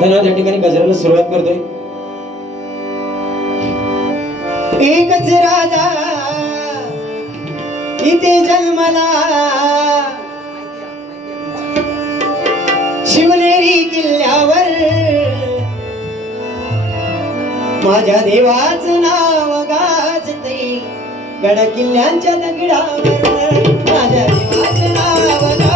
धन्यवाद या ठिकाणी गजराला सुरुवात करतोय. एकच राजा इथे जन्मला. शिवनेरी किल्ल्यावर माझ्या देवाचं नाव गाजते गड किल्ल्यांच्या दगडावर माझ्या देवाच नाव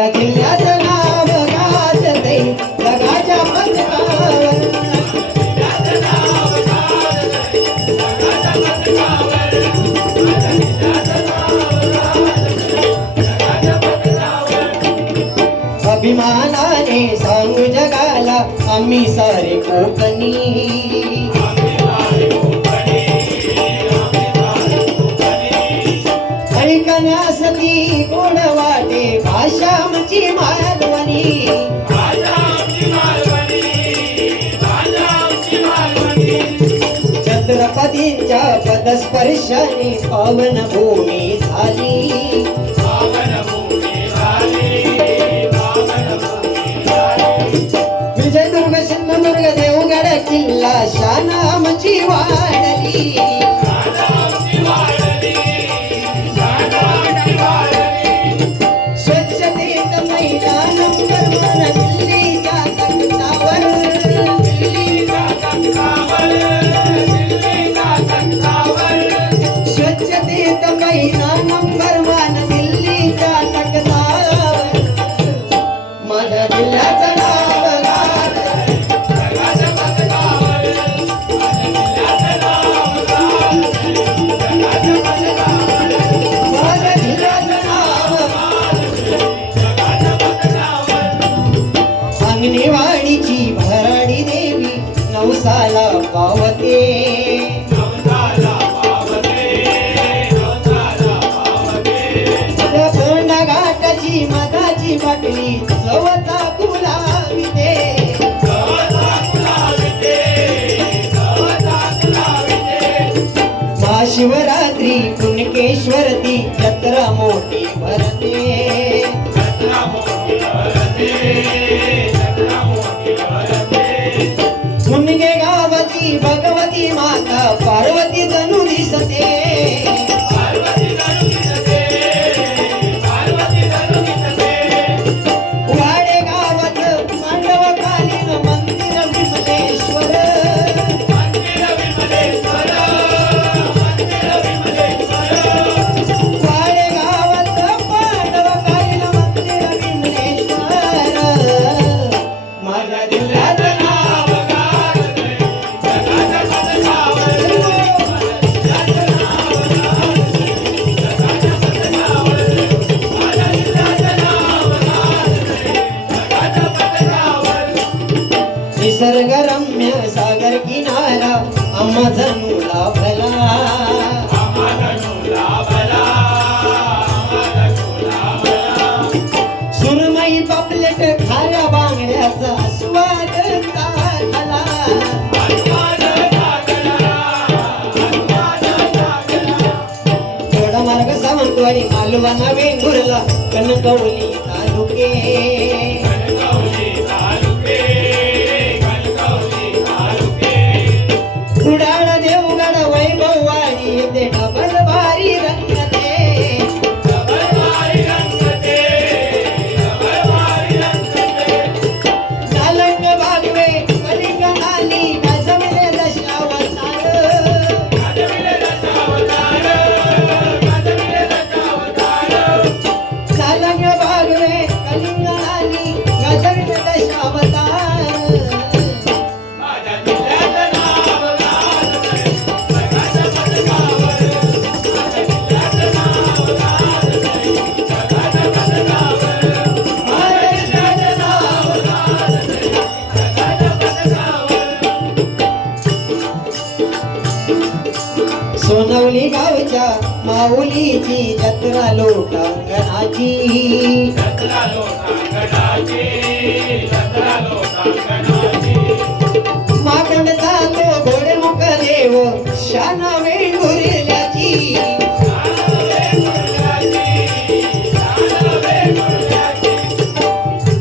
माझ्या जिल्ह्याचं नाव गाजते. जगाच्या पथकावर अभिमानाने सांगू जगाला आम्ही सारे कोकण ऐकण्यासाठी कोण वाटे? भाषा आमची मालवणी छत्रपतींच्या पदस्पर्शाने पावन भूमी झाली. नवसाला पावते. त्या घाटाची मधाची बाटली चवचा गुलाबी महाशिवरात्री कुणकेश्वरती जत्रा मोठी भरते. ರೇವತಿ ಧನು ನಿಶತೆ वाट खाया बांगड्याचा स्वाद झाला थोडा मार्ग सावंतवाडी मालवा नवीन गुरला कणकवली तालुके. माऊली गावच्या माऊलीची जत्रा लोकांगणाची. जत्रा लोटांगणाची जत्रा लोटांगणाची माकंडचा तो गोडमुख देव शाना वेंगुर्ल्याची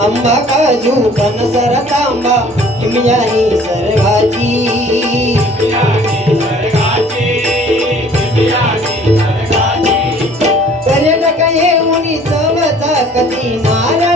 अंबा काजू कनसर तांबा किमयानी सर्वाची जगती मारा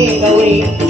giving away